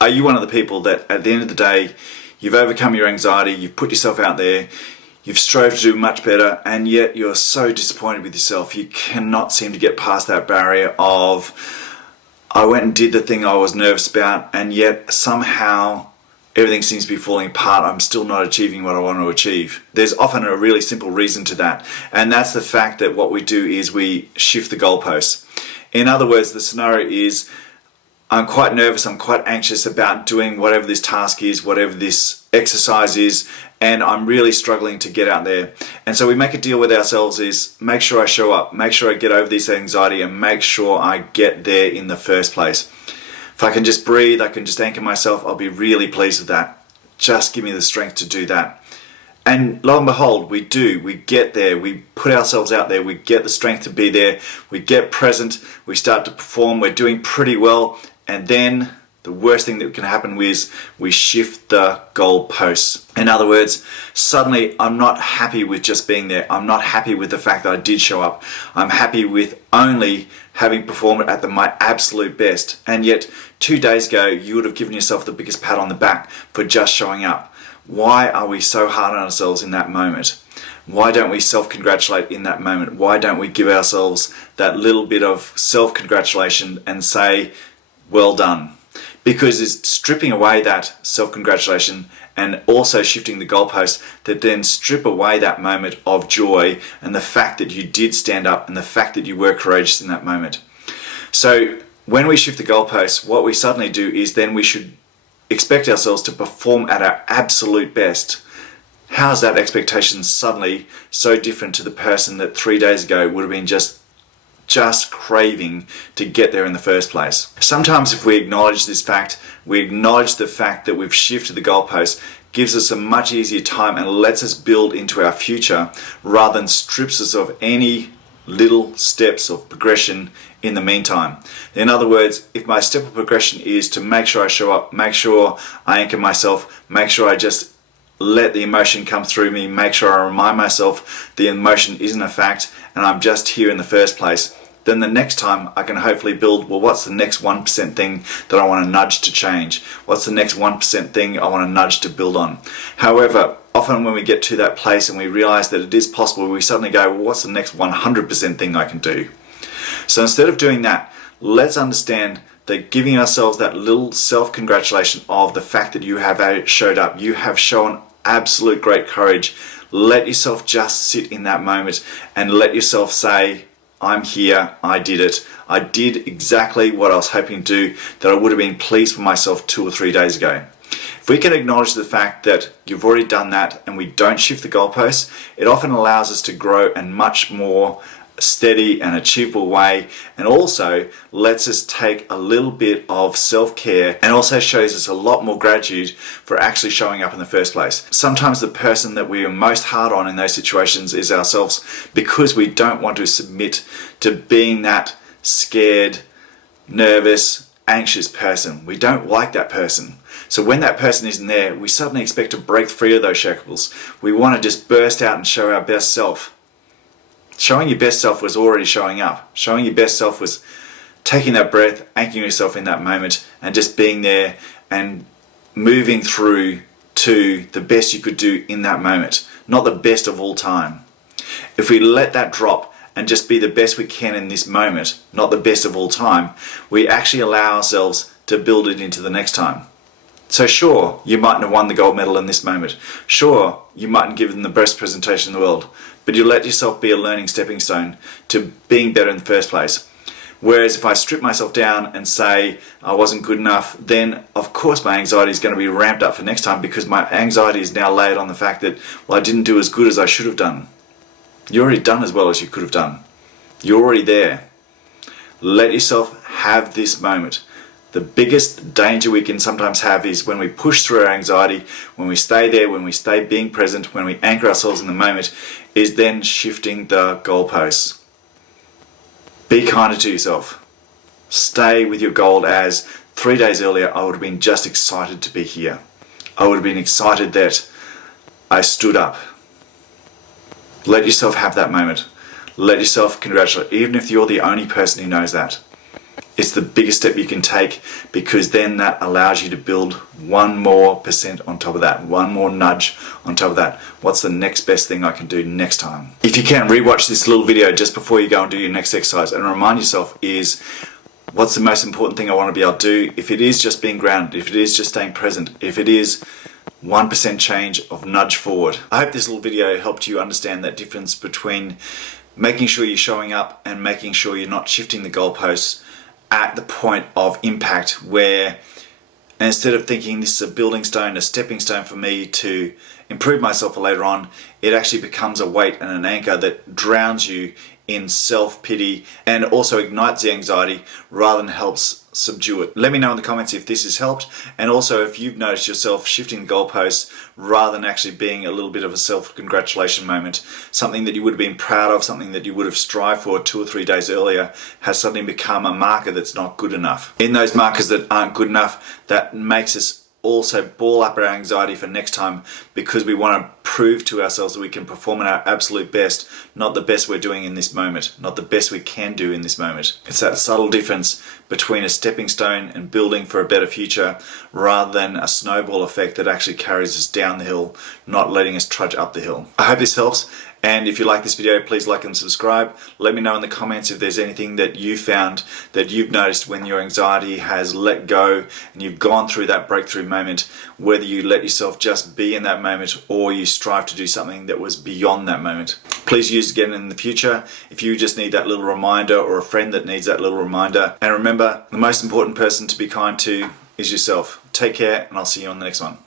Are you one of the people that at the end of the day, you've overcome your anxiety, you've put yourself out there, you've strove to do much better, and yet you're so disappointed with yourself, you cannot seem to get past that barrier of, I went and did the thing I was nervous about, and yet somehow everything seems to be falling apart, I'm still not achieving what I want to achieve. There's often a really simple reason to that, and that's the fact that what we do is we shift the goalposts. In other words, the scenario is, I'm quite nervous, I'm quite anxious about doing whatever this task is, whatever this exercise is, and I'm really struggling to get out there. And so we make a deal with ourselves is, make sure I show up, make sure I get over this anxiety, and make sure I get there in the first place. If I can just breathe, I can just anchor myself, I'll be really pleased with that. Just give me the strength to do that. And lo and behold, we do. We get there. We put ourselves out there. We get the strength to be there. We get present. We start to perform. We're doing pretty well. And then the worst thing that can happen is we shift the goalposts. In other words, suddenly I'm not happy with just being there. I'm not happy with the fact that I did show up. I'm happy with only having performed at my absolute best. And yet 2 days ago, you would have given yourself the biggest pat on the back for just showing up. Why are we so hard on ourselves in that moment? Why don't we self-congratulate in that moment? Why don't we give ourselves that little bit of self-congratulation and say, well done? Because it's stripping away that self-congratulation and also shifting the goalposts that then strip away that moment of joy and the fact that you did stand up and the fact that you were courageous in that moment. So when we shift the goalposts, what we suddenly do is then we should expect ourselves to perform at our absolute best. How is that expectation suddenly so different to the person that 3 days ago would have been just craving to get there in the first place? Sometimes if we acknowledge this fact, we acknowledge the fact that we've shifted the goalpost, gives us a much easier time and lets us build into our future rather than strips us of any little steps of progression in the meantime. In other words, if my step of progression is to make sure I show up, make sure I anchor myself, make sure I just let the emotion come through me, make sure I remind myself the emotion isn't a fact and I'm just here in the first place, then the next time I can hopefully build, well, what's the next 1% thing that I want to nudge to change? What's the next 1% thing I want to nudge to build on? However, often when we get to that place and we realize that it is possible, we suddenly go, well, what's the next 100% thing I can do? So instead of doing that, let's understand that giving ourselves that little self-congratulation of the fact that you have showed up, you have shown absolute great courage. Let yourself just sit in that moment and let yourself say, I'm here, I did it. I did exactly what I was hoping to do, that I would have been pleased for myself 2 or 3 days ago. If we can acknowledge the fact that you've already done that and we don't shift the goalposts, it often allows us to grow in much more steady and achievable way, and also lets us take a little bit of self-care and also shows us a lot more gratitude for actually showing up in the first place. Sometimes the person that we are most hard on in those situations is ourselves, because we don't want to submit to being that scared, nervous, anxious person. We don't like that person. So when that person isn't there, we suddenly expect to break free of those shackles. We want to just burst out and show our best self. Showing your best self was already showing up. Showing your best self was taking that breath, anchoring yourself in that moment, and just being there and moving through to the best you could do in that moment, not the best of all time. If we let that drop and just be the best we can in this moment, not the best of all time, we actually allow ourselves to build it into the next time. So sure, you mightn't have won the gold medal in this moment. Sure, you mightn't give them the best presentation in the world, but you let yourself be a learning stepping stone to being better in the first place. Whereas if I strip myself down and say I wasn't good enough, then of course my anxiety is going to be ramped up for next time, because my anxiety is now laid on the fact that, well, I didn't do as good as I should have done. You're already done as well as you could have done. You're already there. Let yourself have this moment. The biggest danger we can sometimes have is when we push through our anxiety, when we stay there, when we stay being present, when we anchor ourselves in the moment, is then shifting the goalposts. Be kinder to yourself. Stay with your goal as 3 days earlier I would have been just excited to be here. I would have been excited that I stood up. Let yourself have that moment. Let yourself congratulate, even if you're the only person who knows that. It's the biggest step you can take, because then that allows you to build 1% more on top of that, one more nudge on top of that. What's the next best thing I can do next time? If you can, rewatch this little video just before you go and do your next exercise and remind yourself is, what's the most important thing I want to be able to do? If it is just being grounded, if it is just staying present, if it is 1% change of nudge forward. I hope this little video helped you understand that difference between making sure you're showing up and making sure you're not shifting the goalposts at the point of impact, where instead of thinking this is a building stone, a stepping stone for me to improve myself for later on, it actually becomes a weight and an anchor that drowns you in self-pity and also ignites the anxiety rather than helps subdue it. Let me know in the comments if this has helped, and also if you've noticed yourself shifting the goalposts rather than actually being a little bit of a self-congratulation moment. Something that you would have been proud of, something that you would have strived for 2 or 3 days earlier, has suddenly become a marker that's not good enough. In those markers that aren't good enough, that makes us also ball up our anxiety for next time, because we want to prove to ourselves that we can perform at our absolute best, not the best we're doing in this moment, not the best we can do in this moment. It's that subtle difference between a stepping stone and building for a better future, rather than a snowball effect that actually carries us down the hill, not letting us trudge up the hill. I hope this helps. And if you like this video, please like and subscribe. Let me know in the comments if there's anything that you found that you've noticed when your anxiety has let go and you've gone through that breakthrough moment, whether you let yourself just be in that moment or you strive to do something that was beyond that moment. Please use it again in the future if you just need that little reminder, or a friend that needs that little reminder. And remember, the most important person to be kind to is yourself. Take care, and I'll see you on the next one.